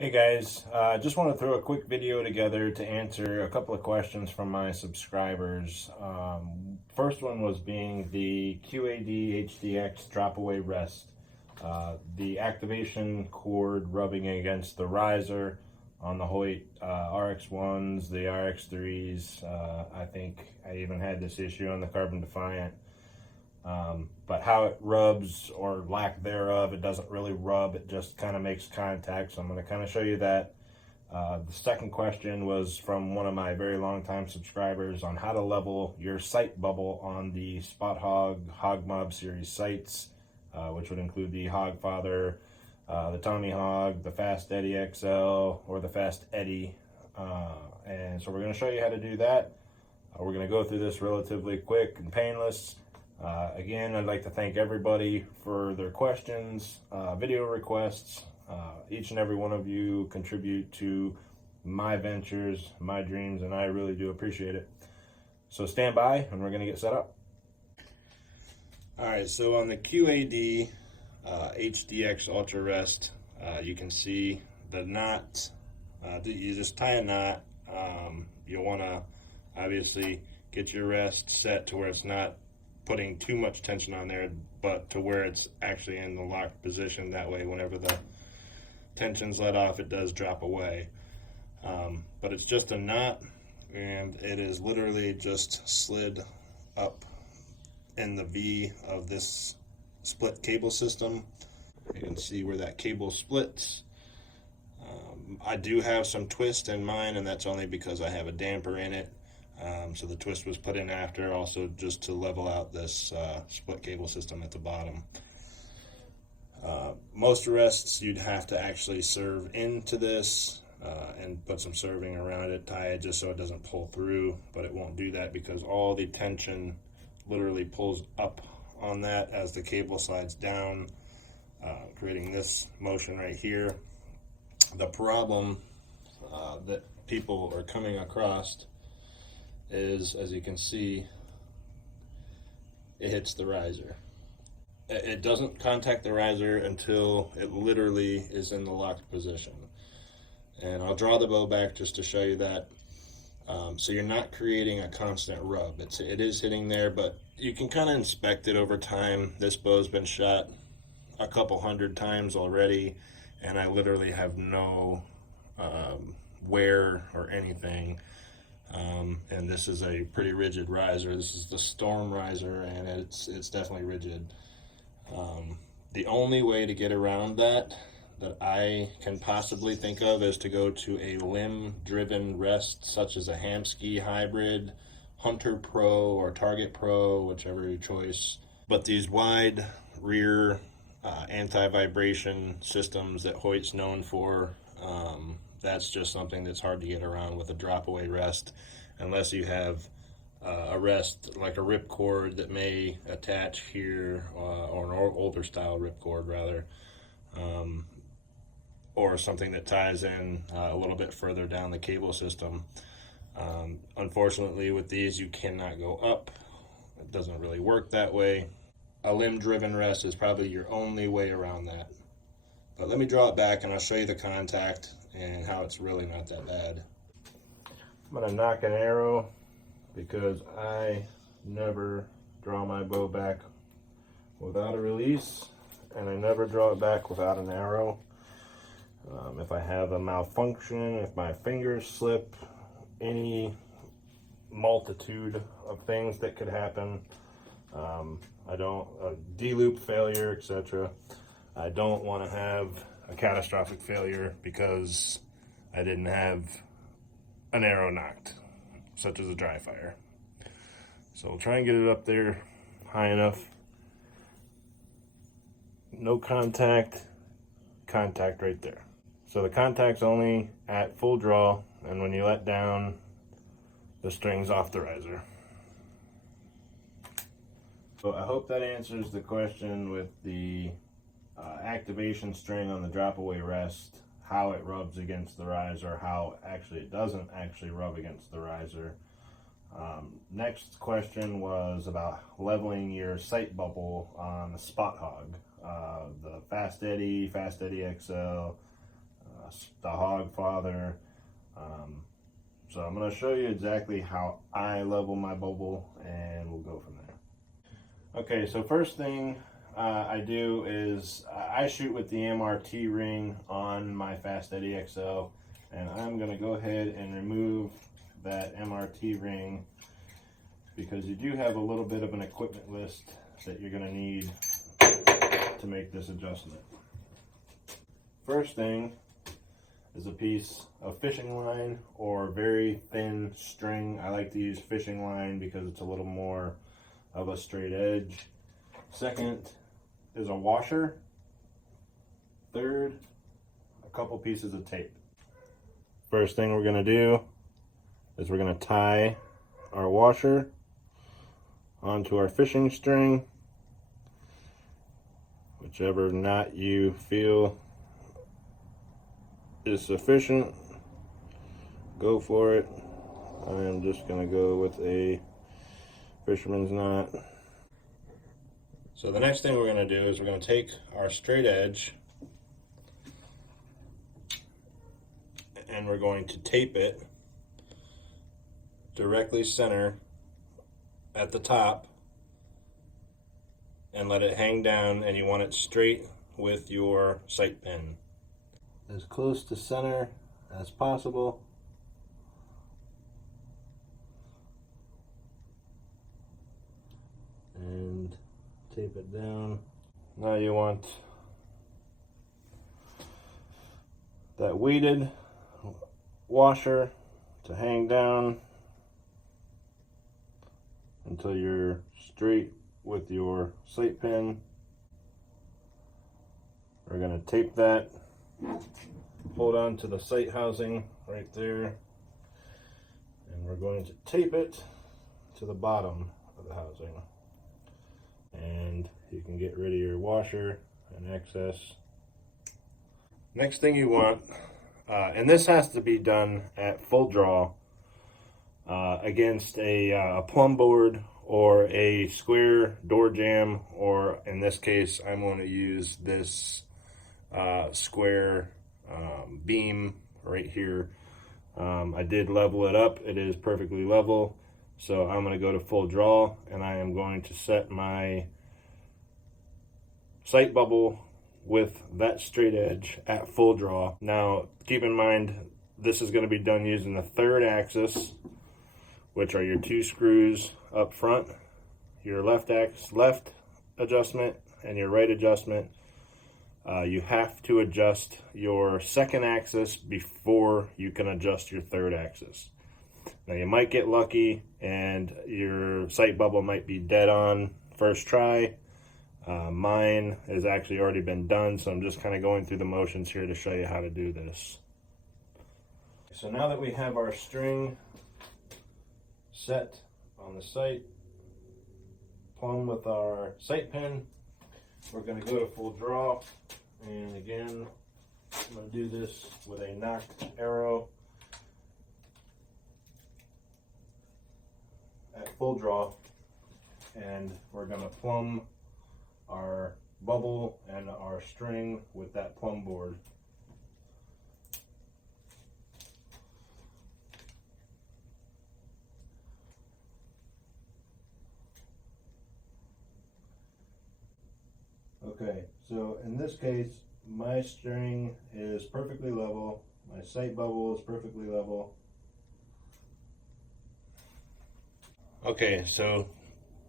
Hey guys, I just want to throw a quick video together to answer a couple of questions from my subscribers. First one was being the QAD HDX drop-away rest. The activation cord rubbing against the riser on the Hoyt RX1s, the RX3s. I think I even had this issue on the Carbon Defiant. But how it rubs or lack thereof, it doesn't really rub, it just kind of makes contact. So I'm going to kind of show you that. The second question was from one of my very long time subscribers on how to level your sight bubble on the Spot Hogg Mobb series sights, which would include the Hoggfather, the Tommy Hogg, the Fast Eddy XL, or the Fast Eddy. And so we're going to show you how to do that. We're going to go through this relatively quick and painless. Again, I'd like to thank everybody for their questions, video requests. Each and every one of you contribute to my ventures, my dreams, and I really do appreciate it. So stand by and we're going to get set up. Alright, so on the QAD HDX Ultra rest, you can see the knot. You just tie a knot. You'll want to obviously get your rest set to where it's not putting too much tension on there, but to where it's actually in the locked position. That way, whenever the tension's let off, it does drop away. But it's just a knot, and it is literally just slid up in the V of this split cable system. You can see where that cable splits. I do have some twist in mine, and that's only because I have a damper in it. So the twist was put in after, also just to level out this split cable system at the bottom. Most rests you'd have to actually serve into this and put some serving around it, tie it just so it doesn't pull through, but it won't do that because all the tension literally pulls up on that as the cable slides down, creating this motion right here. The problem that people are coming across is, as you can see, it hits the riser. It doesn't contact the riser until it literally is in the locked position. And I'll draw the bow back just to show you that. So you're not creating a constant rub. It is hitting there, but you can kind of inspect it over time. This bow's been shot a couple hundred times already, and I literally have no wear or anything. And this is a pretty rigid riser. This is the Storm riser, and it's definitely rigid. The only way to get around that I can possibly think of is to go to a limb-driven rest, such as a Hamskea hybrid, Hunter Pro, or Target Pro, whichever your choice. But these wide rear anti-vibration systems that Hoyt's known for, that's just something that's hard to get around with a drop-away rest, unless you have a rest like a ripcord that may attach here, or an older style ripcord rather, or something that ties in a little bit further down the cable system. Unfortunately, with these, you cannot go up. It doesn't really work that way. A limb-driven rest is probably your only way around that. But let me draw it back and I'll show you the contact and how it's really not that bad. I'm gonna knock an arrow because I never draw my bow back without a release, and I never draw it back without an arrow. If I have a malfunction, if my fingers slip, any multitude of things that could happen, D-loop failure, etc. I don't want to have a catastrophic failure because I didn't have an arrow knocked, such as a dry fire. So we'll try and get it up there high enough. No contact, contact right there. So the contact's only at full draw, and when you let down the strings off the riser. So I hope that answers the question with the activation string on the drop-away rest, how it rubs against the riser, how actually it doesn't actually rub against the riser. Next question was about leveling your sight bubble on the Spot Hogg, the Fast Eddy XL, the Hoggfather. So I'm going to show you exactly how I level my bubble, and we'll go from there. Okay, so first thing I do is I shoot with the MRT ring on my Fast Eddie XL, and I'm going to go ahead and remove that MRT ring because you do have a little bit of an equipment list that you're going to need to make this adjustment. First thing is a piece of fishing line or very thin string. I like to use fishing line because it's a little more of a straight edge. Second is a washer. Third, a couple pieces of tape. First thing we're going to do is we're going to tie our washer onto our fishing string, whichever knot you feel is sufficient, go for it. I am just going to go with a fisherman's knot. So the next thing we're going to do is we're going to take our straight edge and we're going to tape it directly center at the top and let it hang down, and you want it straight with your sight pin. As close to center as possible. And tape it down. Now you want that weighted washer to hang down until you're straight with your sight pin. We're going to tape that, hold on to the sight housing right there, and we're going to tape it to the bottom of the housing. And you can get rid of your washer and excess. Next thing you want, and this has to be done at full draw against a plumb board or a square door jamb, or in this case I'm going to use this square beam right here. I did level it up. It is perfectly level. So I'm going to go to full draw, and I am going to set my sight bubble with that straight edge at full draw. Now keep in mind this is going to be done using the third axis, which are your two screws up front, your left adjustment and your right adjustment. You have to adjust your second axis before you can adjust your third axis. Now you might get lucky and your sight bubble might be dead on first try. Mine has actually already been done, so I'm just kind of going through the motions here to show you how to do this. So now that we have our string set on the sight, plumb with our sight pin, we're going to go to full draw. And again, I'm going to do this with a knocked arrow at full draw, and we're going to plumb our bubble and our string with that plumb board. Okay, so in this case, my string is perfectly level, my sight bubble is perfectly level. Okay, so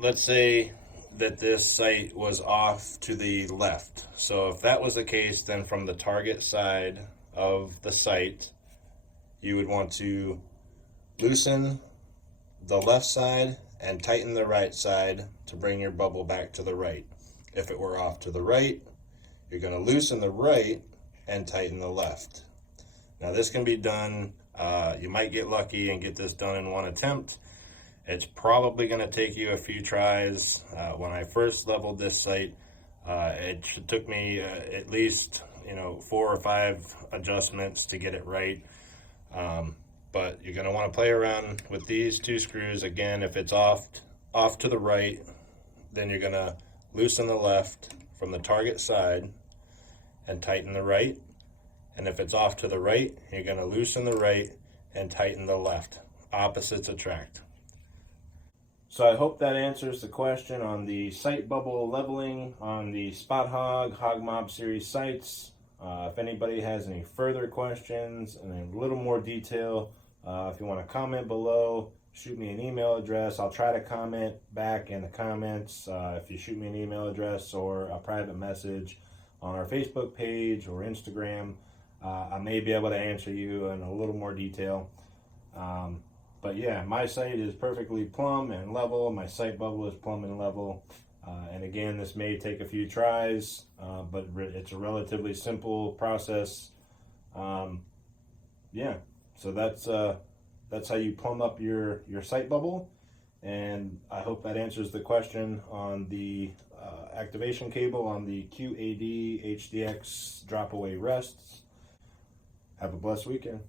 let's say that this sight was off to the left. So if that was the case, then from the target side of the sight, you would want to loosen the left side and tighten the right side to bring your bubble back to the right. If it were off to the right, you're going to loosen the right and tighten the left. Now this can be done, you might get lucky and get this done in one attempt. It's probably going to take you a few tries. When I first leveled this sight, it took me at least 4 or 5 adjustments to get it right. But you're going to want to play around with these two screws. Again, if it's off to the right, then you're going to loosen the left from the target side and tighten the right. And if it's off to the right, you're going to loosen the right and tighten the left. Opposites attract. So I hope that answers the question on the sight bubble leveling on the Spot Hogg Mobb series sights. If anybody has any further questions and a little more detail, if you want to comment below, shoot me an email address. I'll try to comment back in the comments if you shoot me an email address or a private message on our Facebook page or Instagram. I may be able to answer you in a little more detail. But yeah, my sight is perfectly plumb and level. My sight bubble is plumb and level. And again, this may take a few tries, but it's a relatively simple process. Yeah, so that's how you plumb up your sight bubble. And I hope that answers the question on the activation cable on the QAD HDX drop away rests. Have a blessed weekend.